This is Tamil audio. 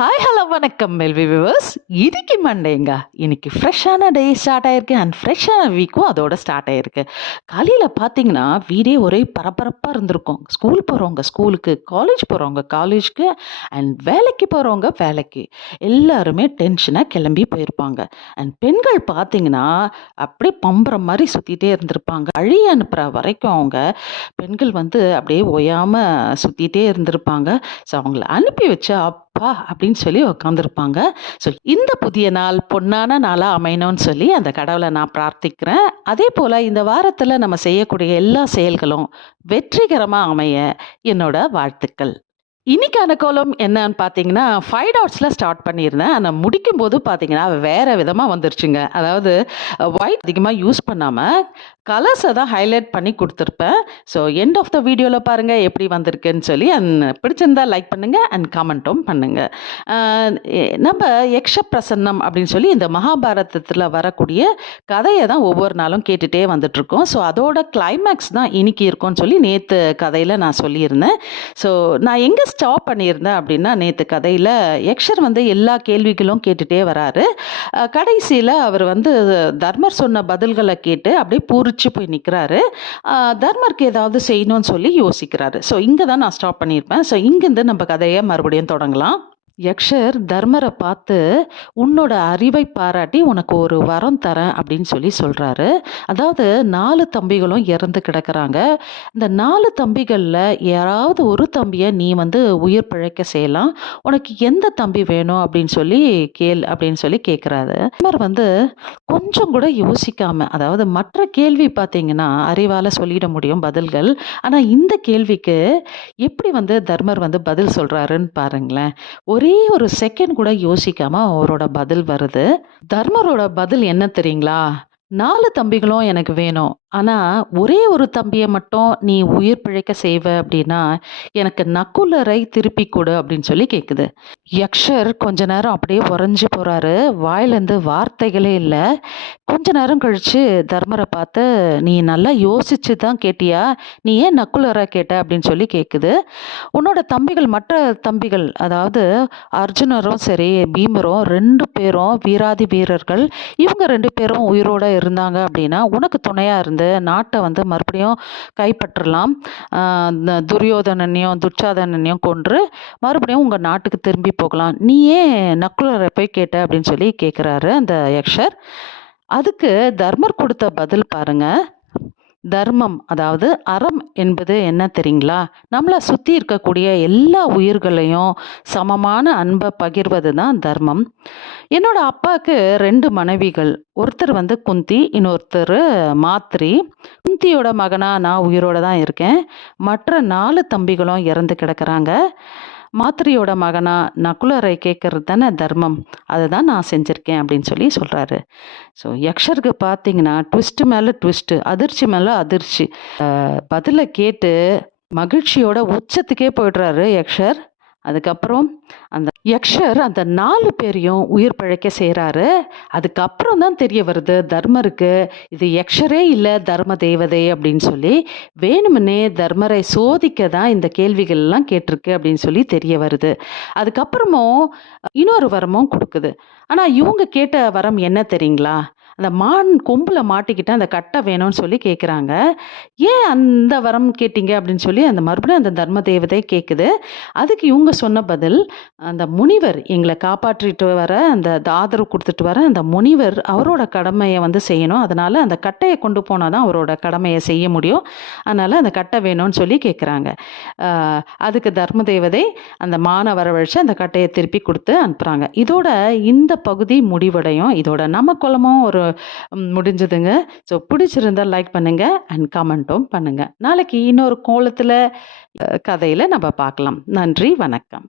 ஹாய் ஹலோ வணக்கம் மெல்வி விவர்ஸ் இன்னைக்கு மண்டேங்க இன்னைக்கு ஃப்ரெஷ்ஷான டே ஸ்டார்ட் ஆயிருக்கு. அண்ட் ஃப்ரெஷ்ஷான வீக்கும் அதோட ஸ்டார்ட் ஆயிருக்கு. காலையில் பார்த்தீங்கன்னா வீடே ஒரே பரபரப்பாக இருந்திருக்கும். ஸ்கூல் போகிறவங்க ஸ்கூலுக்கு காலேஜ் போகிறவங்க காலேஜ்க்கு அண்ட் வேலைக்கு போகிறவங்க வேலைக்கு. எல்லாருமே டென்ஷனாக கிளம்பி போயிருப்பாங்க. அண்ட் பெண்கள் பார்த்தீங்கன்னா அப்படியே பம்புற மாதிரி சுற்றிட்டே இருந்திருப்பாங்க. அழி அனுப்புகிற வரைக்கும் அவங்க பெண்கள் வந்து அப்படியே ஓயாமல் சுற்றிட்டே இருந்திருப்பாங்க. ஸோ அவங்கள அனுப்பி வச்சு அப்பா அப்படின்னு சொல்லி உட்காந்துருப்பாங்க ஸோ இந்த புதிய நாள் பொன்னான நாளாக அமையணும்னு சொல்லி அந்த கடவுளை நான் பிரார்த்திக்கிறேன். அதே போல் இந்த வாரத்தில் நம்ம செய்யக்கூடிய எல்லா செயல்களும் வெற்றிகரமாக அமைய என்னோட வாழ்த்துக்கள். இன்னைக்கான கோலம் என்னன்னு பார்த்தீங்கன்னா ஃபைவ் டாட்ஸில் ஸ்டார்ட் பண்ணியிருந்தேன். ஆனால் முடிக்கும் போது பார்த்தீங்கன்னா வேறு விதமாக வந்துருச்சுங்க. அதாவது ஒயிட் அதிகமாக யூஸ் பண்ணாமல் கலர்ஸை தான் ஹைலைட் பண்ணி கொடுத்துருப்பேன். ஸோ எண்ட் ஆஃப் த வீடியோவில் பாருங்கள் எப்படி வந்திருக்குன்னு சொல்லி அண்ட் பிடிச்சிருந்தா லைக் பண்ணுங்கள் அண்ட் கமெண்ட்டும் பண்ணுங்கள் நம்ம யக்ஷ பிரசன்னம் அப்படின்னு சொல்லி இந்த மகாபாரதத்தில் வரக்கூடிய கதையை தான் ஒவ்வொரு நாளும் கேட்டுகிட்டே வந்துட்ருக்கோம் ஸோ அதோட கிளைமேக்ஸ் தான் இன்னைக்கு இருக்கும்னு சொல்லி நேற்று கதையில் நான் சொல்லியிருந்தேன். ஸோ நான் எங்கே ஸ்டாப் பண்ணியிருந்தேன் அப்படின்னா நேற்று கதையில் யக்ஷர் வந்து எல்லா கேள்விகளும் கேட்டுகிட்டே வராரு. கடைசியில் அவர் வந்து தர்மர் சொன்ன பதில்களை கேட்டு அப்படியே பூரிச்சு போய் நிற்கிறாரு தர்மருக்கு ஏதாவது செய்யணும்னு சொல்லி யோசிக்கிறாரு. ஸோ இங்கே தான் நான் ஸ்டாப் பண்ணியிருப்பேன். ஸோ இங்கேருந்து நம்ம கதையை மறுபடியும் தொடங்கலாம். யக்ஷர் தர்மரை பார்த்து உன்னோட அறிவை பாராட்டி உனக்கு ஒரு வரம் தரேன் அப்படின்னு சொல்லி சொல்கிறாரு அதாவது நாலு தம்பிகளும் இறந்து கிடக்கிறாங்க. இந்த நாலு தம்பிகளில் யாராவது ஒரு தம்பியை நீ வந்து உயிர் பிழைக்க செய்யலாம். உனக்கு எந்த தம்பி வேணும் அப்படின்னு சொல்லி கேள் அப்படின்னு சொல்லி கேட்குறாரு தர்மர் வந்து கொஞ்சம் கூட யோசிக்காம அதாவது மற்ற கேள்வி பார்த்தீங்கன்னா அறிவால் சொல்லிட முடியும் பதில்கள். ஆனால் இந்த கேள்விக்கு எப்படி வந்து தர்மர் வந்து பதில் சொல்கிறாருன்னு பாருங்களேன். ஒரே ஒரே ஒரு செகண்ட் கூட யோசிக்காம அவரோட பதில் வருது. தர்மரோட பதில் என்ன தெரியுங்களா? நாலு தம்பிகளும் எனக்கு வேணும். ஆனால் ஒரே ஒரு தம்பியை மட்டும் நீ உயிர் பிழைக்க செய்வ அப்படின்னா எனக்கு நக்குலரை திருப்பி கொடு அப்படின்னு சொல்லி கேட்குது யக்ஷர் கொஞ்ச நேரம் அப்படியே உறைஞ்சி போகிறாரு வாயிலேருந்து வார்த்தைகளே இல்லை. கொஞ்ச நேரம் கழித்து தர்மரை பார்த்து நீ நல்லா யோசிச்சு தான் கேட்டியா? நீ ஏன் நக்குலரை கேட்ட? அப்படின்னு சொல்லி கேட்குது உன்னோட தம்பிகள் மற்ற தம்பிகள் அதாவது அர்ஜுனரும் சரி பீமரும் ரெண்டு பேரும் வீராதி வீரர்கள். இவங்க ரெண்டு பேரும் உயிரோட இருந்தாங்க அப்படின்னா உனக்கு துணையாக இருந்து நாட்டை வந்து மறுபடியும் கைப்பற்றலாம். துரியோதனனையும் துச்சாதனனையும் கொன்று மறுபடியும் உங்கள் நாட்டுக்கு திரும்பி போகலாம். நீ ஏன் நக்குலரை போய் கேட்ட அப்படின்னு சொல்லி கேட்குறாரு அந்த யக்ஷர். அதுக்கு தர்மர் கொடுத்த பதில் பாருங்கள் தர்மம் அதாவது அறம் என்பது என்ன தெரியுங்களா? நம்மளை சுற்றி இருக்கக்கூடிய எல்லா உயிர்களையும் சமமான அன்பை பகிர்வது தான் தர்மம். என்னோட அப்பாவுக்கு ரெண்டு மனைவிகள். ஒருத்தர் வந்து குந்தி இன்னொருத்தர் மாத்ரி. குந்தியோட மகனாக நான் உயிரோடு தான் இருக்கேன். மற்ற நாலு தம்பிகளும் இறந்து கிடக்கிறாங்க. மாத்திரையோட மகனா நகுலரை கேட்கறது தானே தர்மம். அதை தான் நான் செஞ்சுருக்கேன் அப்படின்னு சொல்லி சொல்கிறாரு ஸோ யக்ஷருக்கு பார்த்தீங்கன்னா ட்விஸ்ட்டு மேலே ட்விஸ்ட்டு அதிர்ச்சி மேலே அதிர்ச்சி. பதிலை கேட்டு மகிழ்ச்சியோட உச்சத்துக்கே போய்டுறாரு யக்ஷர். அதுக்கப்புறம் அந்த யக்ஷர் அந்த நாலு பேரையும் உயிர் பிழைக்க செய்கிறாரு அதுக்கப்புறம் தான் தெரிய வருது தர்மருக்கு இது யக்ஷரே இல்லை தர்ம தேவதை அப்படின்னு சொல்லி வேணுமனே தர்மரை சோதிக்க தான் இந்த கேள்விகள்லாம் கேட்டிருக்கு அப்படின்னு சொல்லி தெரிய வருது. அதுக்கப்புறமும் இன்னொரு வரமும் கொடுக்குது. ஆனால் இவங்க கேட்ட வரம் என்ன தெரியுங்களா? அந்த மான் கொம்பில் மாட்டிக்கிட்டு அந்த கட்டை வேணும்னு சொல்லி கேட்குறாங்க ஏன் அந்த வரம் கேட்டீங்க அப்படின்னு சொல்லி அந்த மறுபடியும் அந்த தர்ம தேவதை கேட்குது அதுக்கு இவங்க சொன்ன பதில் அந்த முனிவர் எங்களை காப்பாற்றிட்டு வர அந்த ஆதரவு கொடுத்துட்டு வர அந்த முனிவர் அவரோட கடமையை வந்து செய்யணும். அதனால் அந்த கட்டையை கொண்டு போனால் தான் அவரோட கடமையை செய்ய முடியும். அதனால் அந்த கட்டை வேணும்னு சொல்லி கேட்குறாங்க அதுக்கு தர்ம தேவதை அந்த மான வரவழைச்சு அந்த கட்டையை திருப்பி கொடுத்து அனுப்புகிறாங்க இதோட இந்த பகுதி முடிவடையும். இதோட நம்ம ஒரு முடிஞ்சதுங்க. ஸோ பிடிச்சிருந்தால் லைக் பண்ணுங்கள் அண்ட் கமெண்ட்டும் பண்ணுங்கள் நாளைக்கு இன்னொரு கோலத்தில் கதையில் நம்ம பார்க்கலாம். நன்றி வணக்கம்.